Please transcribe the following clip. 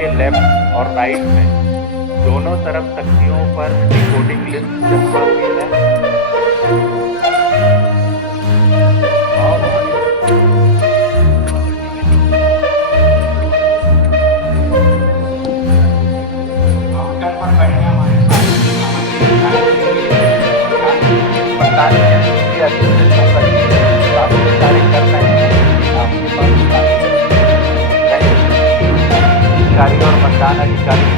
के लेफ्ट और राइट में दोनों तरफ तख्तियों पर डिकोडिंग लिस्ट छपा हुई है। पता नहीं है कि अच्छे से समझ बाकी सारे कर रहे हैं। आपके पास अधिकारी और मतदान अधिकारी